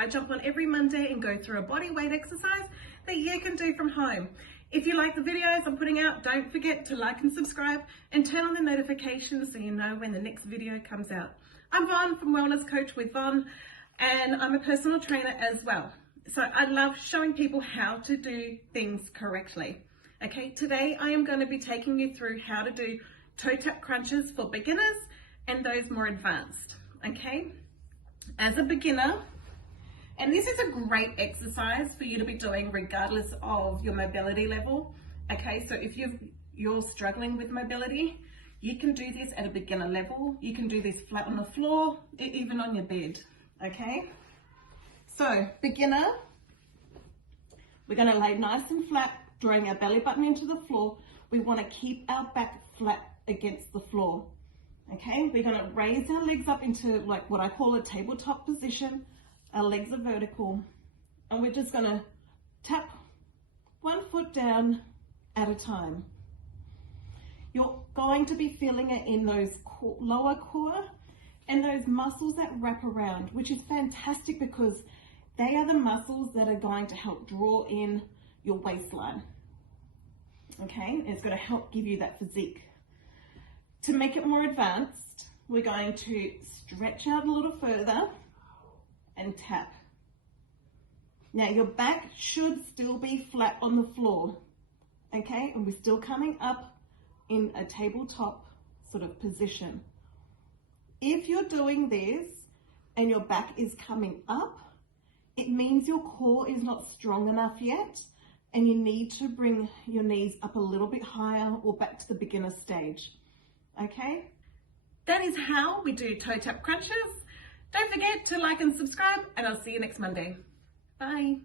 I jump on every Monday and go through a body weight exercise that you can do from home. If you like the videos I'm putting out, don't forget to like and subscribe and turn on the notifications so you know when the next video comes out. I'm Von from Wellness Coach with Von, and I'm a personal trainer as well. So I love showing people how to do things correctly. Okay, today I am going to be taking you through how to do toe tap crunches for beginners and those more advanced. Okay, as a beginner, and this is a great exercise for you to be doing regardless of your mobility level. Okay, so if you're struggling with mobility, you can do this at a beginner level. You can do this flat on the floor, even on your bed. Okay, so beginner, we're going to lay nice and flat, drawing our belly button into the floor. We want to keep our back flat against the floor. Okay, we're going to raise our legs up into like what I call a tabletop position. Our legs are vertical, and we're just going to tap one foot down at a time. You're going to be feeling it in those lower core and those muscles that wrap around, which is fantastic because they are the muscles that are going to help draw in your waistline. Okay, it's going to help give you that physique. To make it more advanced, we're going to stretch out a little further and tap. Now your back should still be flat on the floor, okay, and we're still coming up in a tabletop sort of position. If you're doing this and your back is coming up, it means your core is not strong enough yet, and you need to bring your knees up a little bit higher or back to the beginner stage. Okay, that is how we do toe tap crunches. Don't forget to like and subscribe, and I'll see you next Monday. Bye.